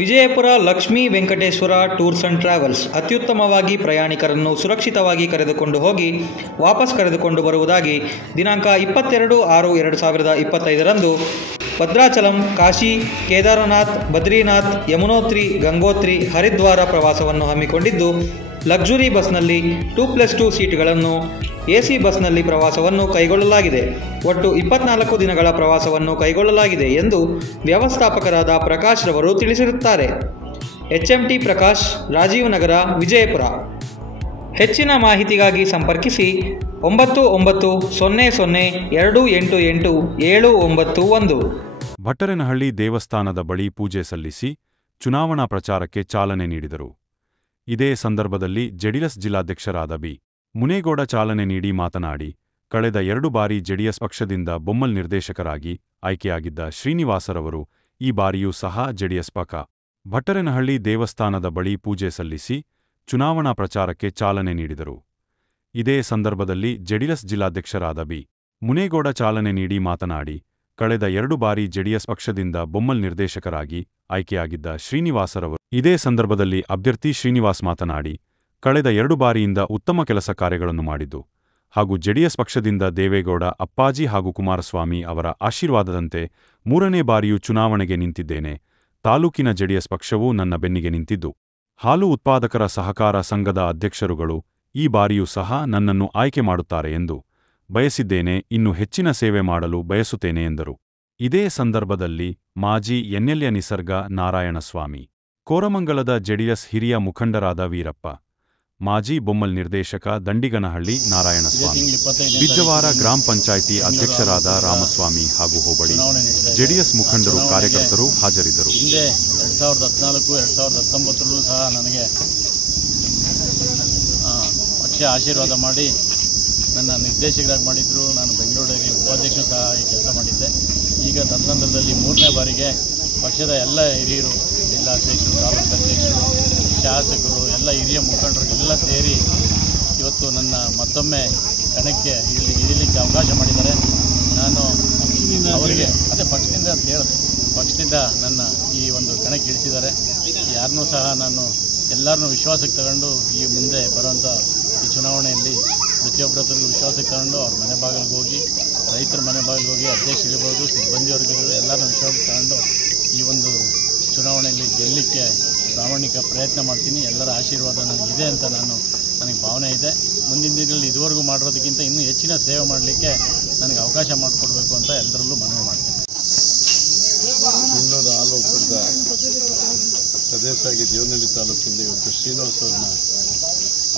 Vijayapura Lakshmi Venkateshwara tours and travels ಅತ್ಯುತ್ತಮವಾಗಿ ಪ್ರಯಾಣಿಕರನ್ನು ಸುರಕ್ಷಿತವಾಗಿ ಕರೆದುಕೊಂಡು ಹೋಗಿ ವಾಪಸ್ ಕರೆದುಕೊಂಡು ಬರುವುದಾಗಿ ದಿನಾಂಕ 22/6/2025 ಭದ್ರಾಚಲಂ, ಕಾಶಿ, ಕೇದಾರನಾಥ್, ಬದ್ರಿನಾಥ್, ಯಮುನೋತ್ರಿ, ಗಂಗೋತ್ರಿ, ಹರಿದ್ವಾರ ಪ್ರವಾಸವನ್ನು ಹಮ್ಮಿಕೊಂಡಿದ್ದು, ಲಕ್ಸುರಿ ಬಸ್ನಲ್ಲಿ 2+2 ಸೀಟ್ಗಳನ್ನು, ಎಸಿ ಬಸ್ನಲ್ಲಿ ಪ್ರವಾಸವನ್ನು ಕೈಗೊಳ್ಳಲಾಗಿದೆ. ಒಟ್ಟು 24 ದಿನಗಳ ಪ್ರವಾಸವನ್ನು ಕೈಗೊಳ್ಳಲಾಗಿದೆ ಎಂದು ವ್ಯವಸ್ಥಾಪಕರಾದ ಪ್ರಕಾಶ್ ರವರು ತಿಳಿಸಿರುತ್ತಾರೆ. HMT ಪ್ರಕಾಶ್, ರಾಜೀವ್ ನಗರ, ವಿಜಯಪುರ. ಹೆಚ್ಚಿನ ಮಾಹಿತಿಗಾಗಿ ಸಂಪರ್ಕಿಸಿ 9900288791. ಭಟ್ಟರೇನಹಳ್ಳಿ ದೇವಸ್ಥಾನದ ಬಳಿ ಪೂಜೆ ಸಲ್ಲಿಸಿ ಚುನಾವಣಾ ಪ್ರಚಾರಕ್ಕೆ ಚಾಲನೆ ನೀಡಿದರು. ಇದೇ ಸಂದರ್ಭದಲ್ಲಿ ಜೆಡಿಎಸ್ ಜಿಲ್ಲಾಧ್ಯಕ್ಷರಾದ ಬಿ. ಮುನೇಗೌಡ ಚಾಲನೆ ನೀಡಿ ಮಾತನಾಡಿ, ಕಳೆದ 2 ಬಾರಿ ಜೆಡಿಎಸ್ ಪಕ್ಷದಿಂದ ಬೊಮ್ಮಲ್ ನಿರ್ದೇಶಕರಾಗಿ ಆಯ್ಕೆಯಾಗಿದ್ದ ಶ್ರೀನಿವಾಸರವರು ಈ ಬಾರಿಯೂ ಸಹ ಜೆಡಿಎಸ್ ಪಕ್ಷ ಭಟ್ಟರೇನಹಳ್ಳಿ ದೇವಸ್ಥಾನದ ಬಳಿ ಪೂಜೆ ಸಲ್ಲಿಸಿ ಚುನಾವಣಾ ಪ್ರಚಾರಕ್ಕೆ ಚಾಲನೆ ನೀಡಿದರು. ಇದೇ ಸಂದರ್ಭದಲ್ಲಿ ಜೆಡಿಎಸ್ ಜಿಲ್ಲಾಧ್ಯಕ್ಷರಾದ ಬಿ. ಮುನೇಗೌಡ ಚಾಲನೆ ನೀಡಿ ಮಾತನಾಡಿ, ಕಳೆದ 2 ಬಾರಿ ಜೆಡಿಎಸ್ ಪಕ್ಷದಿಂದ ಬೊಮ್ಮಲ್ ನಿರ್ದೇಶಕರಾಗಿ ಆಯ್ಕೆಯಾಗಿದ್ದ ಶ್ರೀನಿವಾಸರವರು ಇದೇ ಸಂದರ್ಭದಲ್ಲಿ ಅಭ್ಯರ್ಥಿ ಶ್ರೀನಿವಾಸ್ ಮಾತನಾಡಿ, ಕಳೆದ 2 ಬಾರಿಯಿಂದ ಉತ್ತಮ ಕೆಲಸ ಕಾರ್ಯಗಳನ್ನು ಮಾಡಿದ್ದು ಹಾಗೂ ಜೆಡಿಎಸ್ ಪಕ್ಷದಿಂದ ದೇವೇಗೌಡ, ಅಪ್ಪಾಜಿ ಹಾಗೂ ಕುಮಾರಸ್ವಾಮಿ ಅವರ ಆಶೀರ್ವಾದದಂತೆ 3ನೇ ಬಾರಿಯೂ ಚುನಾವಣೆಗೆ ನಿಂತಿದ್ದೇನೆ. ತಾಲೂಕಿನ ಜೆಡಿಎಸ್ ಪಕ್ಷವು ನನ್ನ ಬೆನ್ನಿಗೆ ನಿಂತಿದ್ದು, ಹಾಲು ಉತ್ಪಾದಕರ ಸಹಕಾರ ಸಂಘದ ಅಧ್ಯಕ್ಷರುಗಳು ಈ ಬಾರಿಯೂ ಸಹ ನನ್ನನ್ನು ಆಯ್ಕೆ ಮಾಡುತ್ತಾರೆ ಎಂದು ಬಯಸಿದ್ದೇನೆ. ಇನ್ನು ಹೆಚ್ಚಿನ ಸೇವೆ ಮಾಡಲು ಬಯಸುತ್ತೇನೆ ಎಂದರು. ಇದೇ ಸಂದರ್ಭದಲ್ಲಿ ಮಾಜಿ ಎನ್ಎಲ್ಎ ನಿಸರ್ಗ ನಾರಾಯಣಸ್ವಾಮಿ, ಕೋರಮಂಗಲದ ಜೆಡಿಎಸ್ ಹಿರಿಯ ಮುಖಂಡರಾದ ವೀರಪ್ಪ, ಮಾಜಿ ಬೊಮ್ಮಲ್ ನಿರ್ದೇಶಕ ದಂಡಿಗನಹಳ್ಳಿ ನಾರಾಯಣಸ್ವಾಮಿ, ಬಿಜ್ಜವಾರ ಗ್ರಾಮ ಪಂಚಾಯಿತಿ ಅಧ್ಯಕ್ಷರಾದ ರಾಮಸ್ವಾಮಿ ಹಾಗೂ ಹೋಬಳಿ ಜೆಡಿಎಸ್ ಮುಖಂಡರು, ಕಾರ್ಯಕರ್ತರು ಹಾಜರಿದ್ದರು. ಹಿಂದೆ 2014-2019 ಸಹ ನನಗೆ ಪಕ್ಷ ಆಶೀರ್ವಾದ ಮಾಡಿ ನನ್ನ ನಿರ್ದೇಶಕರಾಗಿ ಮಾಡಿದ್ರು. ನಾನು ಬೆಂಗಳೂರಿಗೆ ಉಪಾಧ್ಯಕ್ಷ ಸಹ ಕೆಲಸ ಮಾಡಿದ್ದೆ. ಈಗ ತದನಂತರದಲ್ಲಿ 3ನೇ ಬಾರಿಗೆ ಪಕ್ಷದ ಎಲ್ಲ ಹಿರಿಯರು, ಜಿಲ್ಲಾಧ್ಯಕ್ಷರು, ತಾಲೂಕು ಅಧ್ಯಕ್ಷರು, ಶಾಸಕರು, ಎಲ್ಲ ಹಿರಿಯ ಮುಖಂಡರಿಗೆಲ್ಲ ಸೇರಿ ಇವತ್ತು ನನ್ನ ಮತ್ತೊಮ್ಮೆ ಕಣಕ್ಕೆ ಇಳಿಲಿಕ್ಕೆ ಅವಕಾಶ ಮಾಡಿದ್ದಾರೆ. ನಾನು ಅವರಿಗೆ ಅದೇ ಪಕ್ಷದಿಂದ ಅಂತ ಹೇಳಿದೆ, ಪಕ್ಷದಿಂದ ನನ್ನ ಈ ಒಂದು ಕಣಕ್ಕೆ ಇಳಿಸಿದ್ದಾರೆ. ಯಾರನ್ನೂ ಸಹ ನಾನು ಎಲ್ಲರನ್ನೂ ವಿಶ್ವಾಸಕ್ಕೆ ತಗೊಂಡು ಈ ಮುಂದೆ ಬರುವಂಥ ಈ ಚುನಾವಣೆಯಲ್ಲಿ ಪ್ರತಿಯೊಬ್ಬರತ್ರಗೂ ವಿಶ್ವಾಸಕ್ಕೆ ತಗೊಂಡು ಅವ್ರ ಮನೆ ಬಾಗಿಲಿಗೆ ಹೋಗಿ, ರೈತರ ಮನೆ ಬಾಗಿಲಿಗೆ ಹೋಗಿ, ಅಧ್ಯಕ್ಷರಿರ್ಬೋದು, ಸಿಬ್ಬಂದಿಯವ್ರಿಗಿರ್ಬೋದು ಎಲ್ಲರನ್ನೂ ವಿಶ್ವಾಸಕ್ಕೆ ತಗೊಂಡು ಈ ಒಂದು ಚುನಾವಣೆಯಲ್ಲಿ ಗೆಲ್ಲಲಿಕ್ಕೆ ಪ್ರಾಮಾಣಿಕ ಪ್ರಯತ್ನ ಮಾಡ್ತೀನಿ. ಎಲ್ಲರ ಆಶೀರ್ವಾದ ನನಗಿದೆ ಅಂತ ನನಗೆ ಭಾವನೆ ಇದೆ. ಮುಂದಿನ ದಿನಗಳಲ್ಲಿ ಇದುವರೆಗೂ ಮಾಡಿರೋದಕ್ಕಿಂತ ಇನ್ನೂ ಹೆಚ್ಚಿನ ಸೇವೆ ಮಾಡಲಿಕ್ಕೆ ನನಗೆ ಅವಕಾಶ ಮಾಡಿಕೊಡ್ಬೇಕು ಅಂತ ಎಲ್ಲರಲ್ಲೂ ಮನವಿ ಮಾಡ್ತೀನಿ. ಬೆಂಗಳೂರು ಹಾಲು ಒಕ್ಕೂಟದ ಸದಸ್ಯರಾಗಿ ದೇವನಹಳ್ಳಿ ತಾಲೂಕಿಂದ ಇವತ್ತು ಶ್ರೀನಿವಾಸ್ ಅವ್ರನ್ನ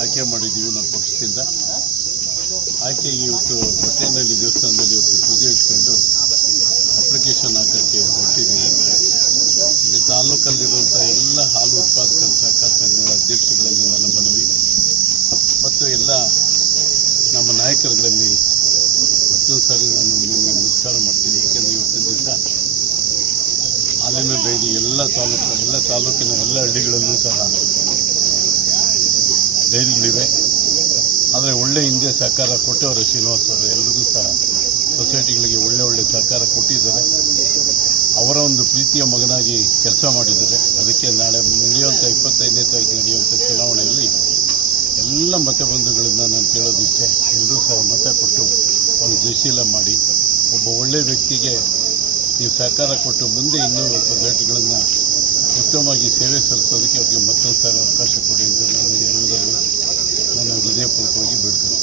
ಆಯ್ಕೆ ಮಾಡಿದ್ದೀವಿ ನಮ್ಮ ಪಕ್ಷದಿಂದ. ಆಯ್ಕೆಗೆ ಇವತ್ತು ಭಟ್ಟರೇನಹಳ್ಳಿ ದೇವಸ್ಥಾನದಲ್ಲಿ ಇವತ್ತು ಪೂಜೆ ಇಟ್ಕೊಂಡು ಅಪ್ಲಿಕೇಶನ್ ಹಾಕೋಕ್ಕೆ ಹೊರಟಿದ್ದೀವಿ. ಇಲ್ಲಿ ತಾಲೂಕಲ್ಲಿರುವಂಥ ಎಲ್ಲ ಹಾಲು ಉತ್ಪಾದಕರ ಸಹಕಾರ ಸಂಘಗಳ ಅಧ್ಯಕ್ಷಗಳಲ್ಲಿ ನನ್ನ ಮನವಿ ಮತ್ತು ಎಲ್ಲ ನಮ್ಮ ನಾಯಕರುಗಳಲ್ಲಿ ಮತ್ತೊಂದು ಸಾರಿ ನಾನು ನಿಮಗೆ ನಮಸ್ಕಾರ ಮಾಡ್ತೀನಿ. ಏಕೆಂದರೆ ಇವತ್ತಿನ ದಿವಸ ಹಾಲಿನ ಡೈರಿ ಎಲ್ಲ ತಾಲೂಕಿನ ಎಲ್ಲ ಹಳ್ಳಿಗಳಲ್ಲೂ ಸಹ ಡೈರಿಗಳಿವೆ. ಆದರೆ ಒಳ್ಳೆ ಹಿಂದೆ ಸಹಕಾರ ಕೊಟ್ಟವರು ಶ್ರೀನಿವಾಸ್ ಅವರು. ಎಲ್ರಿಗೂ ಸಹ ಸೊಸೈಟಿಗಳಿಗೆ ಒಳ್ಳೆ ಸಹಕಾರ ಕೊಟ್ಟಿದ್ದಾರೆ. ಅವರ ಒಂದು ಪ್ರೀತಿಯ ಮಗನಾಗಿ ಕೆಲಸ ಮಾಡಿದ್ದಾರೆ. ಅದಕ್ಕೆ ನಾಳೆ ನಡೆಯುವಂಥ 25ನೇ ತಾರೀಕು ನಡೆಯುವಂಥ ಚುನಾವಣೆಯಲ್ಲಿ ಎಲ್ಲ ಮತಬಂಧುಗಳನ್ನ ನಾನು ಕೇಳೋದು ಇಷ್ಟೇ, ಎಲ್ಲರೂ ಸಹ ಮತ ಕೊಟ್ಟು ಒಂದು ಜಯಶೀಲ ಮಾಡಿ ಒಬ್ಬ ಒಳ್ಳೆಯ ವ್ಯಕ್ತಿಗೆ ನೀವು ಸಹಕಾರ ಕೊಟ್ಟು ಮುಂದೆ ಇನ್ನೂ ಸೊಸೈಟಿಗಳನ್ನು ಉತ್ತಮವಾಗಿ ಸೇವೆ ಸಲ್ಲಿಸೋದಕ್ಕೆ ಅವ್ರಿಗೆ ಮತ್ತೊಂದು ಸಾರಿ ಅವಕಾಶ ಕೊಡಿ ಅಂತ ನಾನು ಎಲ್ಲರೂ ನನ್ನ ಹೃದಯಪೂರ್ವಕವಾಗಿ ಬೇಡ್ತೀನಿ.